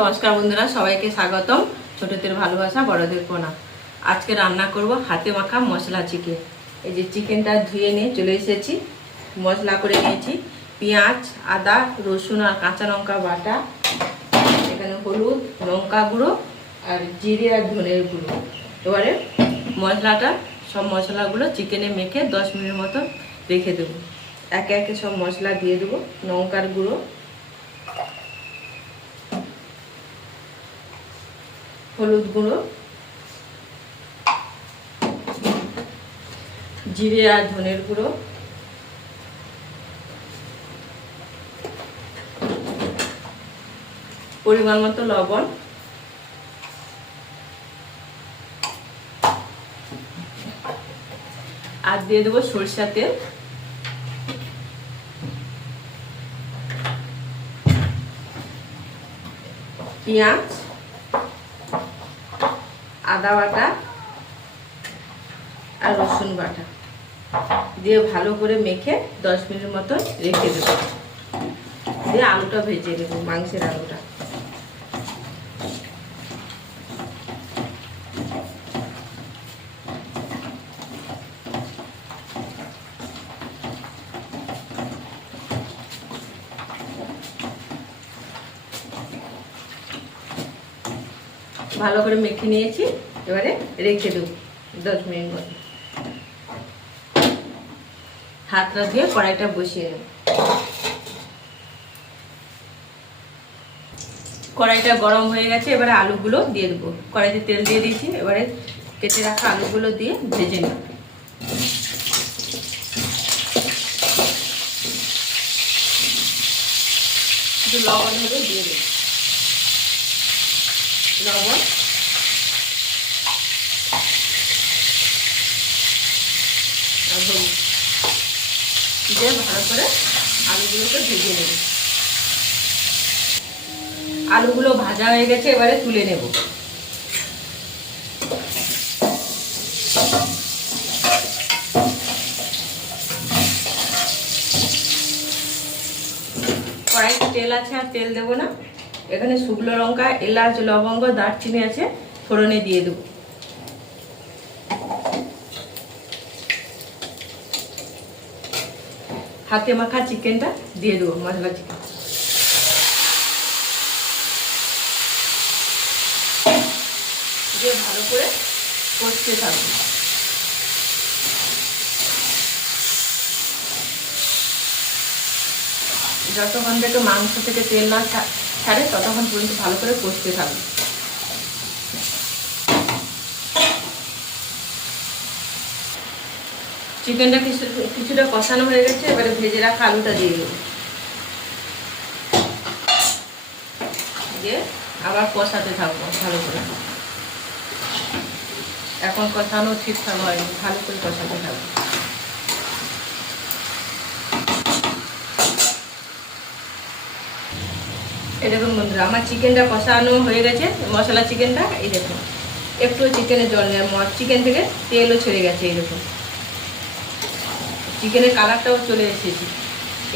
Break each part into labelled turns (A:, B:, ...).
A: নমস্কার বন্ধুরা, সবাইকে স্বাগতম। ছোটদের ভালোবাসা, বড়দের পোনা। আজকে রান্না করব হাতে মাখা মশলা চিকেন। এই যে চিকেনটা ধুয়ে নিয়ে চলে এসেছি। মশলা করে নিয়েছি। পেঁয়াজ, আদা, রসুন আর কাঁচা লঙ্কা বাটা। এখানে হলুদ, লঙ্কা গুঁড়ো আর জিরে আর ধনের গুঁড়ো। এবারে মশলাটা, সব মশলাগুলো চিকেনে মেখে দশ মিনিট মতো রেখে দেবো। একে একে সব মশলা দিয়ে দেবো, লঙ্কার গুঁড়ো হলুদ গুঁড়ো, জিরে আর ধনের গুঁড়ো, পরিমাণ মতো লবণ, আর দিয়ে দেবো সরষা তেল। পেঁয়াজ আদা বাটা আর রসুন বাটা। দিয়ে ভালো করে মেখে দশ মিনিট মতো রেখে দেবো। দিয়ে আলুটা ভেজে দেবো মাংসের আলুটা। ভালো করে মেখে নিয়েছি। এবারে রেখে দেবো দশ মিনিট মতো। হাতটা ধুয়ে কড়াইটা বসিয়ে নেব। কড়াইটা গরম হয়ে গেছে, এবারে আলুগুলো দিয়ে দেবো। কড়াইতে তেল দিয়ে দিয়েছি, এবারে কেটে রাখা আলুগুলো দিয়ে ভেজে নেব। লবণ হলে দিয়ে দেবো। লবণ। দিয়ে ভালো করে আলুগুলোকে ভেজে নেব। আলুগুলো ভাজা হয়ে গেছে, এবারে তুলে নেব। কড়াইতে তেল আছে আর তেল দেবো না। এখানে শুকনো লঙ্কা, এলাচ, লবঙ্গ, দারচিনি আছে, ফোড়নে দিয়ে দেবো। হাতে মাখা চিকেনটা দিয়ে দেবো, মশলা চিকেন। ভালো করে কষতে থাকব। যতক্ষণ থেকে মাংস থেকে তেল না ছাড়ে ততক্ষণ পর্যন্ত ভালো করে কষতে থাকবে। চিকেনটা কিছু কিছুটা কষানো হয়ে গেছে, এবারে ভেজে রাখা আলুটা দিয়ে দেবো। দিয়ে আবার কষাতে থাকব ভালো করে। এখন কষানো ঠিকঠাক হয়নি, ভালো করে কষাতে থাকব। দেখুন বন্ধুরা, আমার চিকেনটা কষানো হয়ে গেছে, মশলা চিকেনটা, এই দেখুন। একটু চিকেনের জল নেই চিকেন থেকে তেলও ছেড়ে গেছে দেখুন। চিকেনের কালারটাও চলে এসেছে।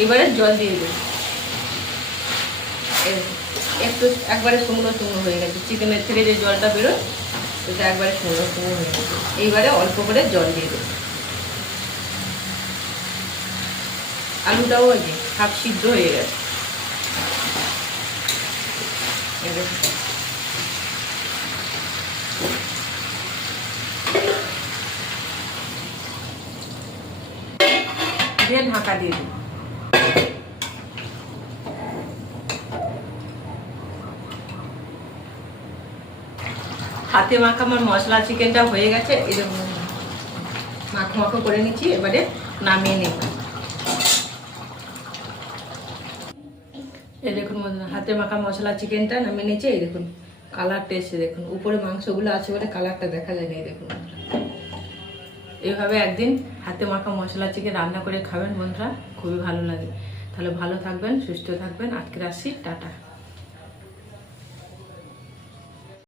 A: এবারে জল দিয়ে দেবো। একটু একবারে শুকনো শুকনো হয়ে গেছে। চিকেনের থেকে যে জলটা বেরোয়, সেটা একবারে শুকনো শুকনো হয়ে গেছে। এইবারে অল্প করে জল দিয়ে দেবো। আলুটাও ওই হাফ সিদ্ধ হয়ে গেছে। দিয়ে দিয়ে হাতে মাখা আমার মশলা চিকেনটা হয়ে গেছে এরকম মাখো মাখো করে নিচ্ছি, এবারে নামিয়ে নেব। এই দেখুন হাতে মাখা মশলা চিকেনটা নামে নিচে এই দেখুন কালারটা এসে দেখুন, উপরে মাংসগুলো আছে বলে কালারটা দেখা যায় না এই দেখুন। এইভাবে একদিন হাতে মাখা মশলা চিকেন রান্না করে খাবেন বন্ধুরা, খুবই ভালো লাগে তাহলে ভালো থাকবেন, সুস্থ থাকবেন আজকে আসি টাটা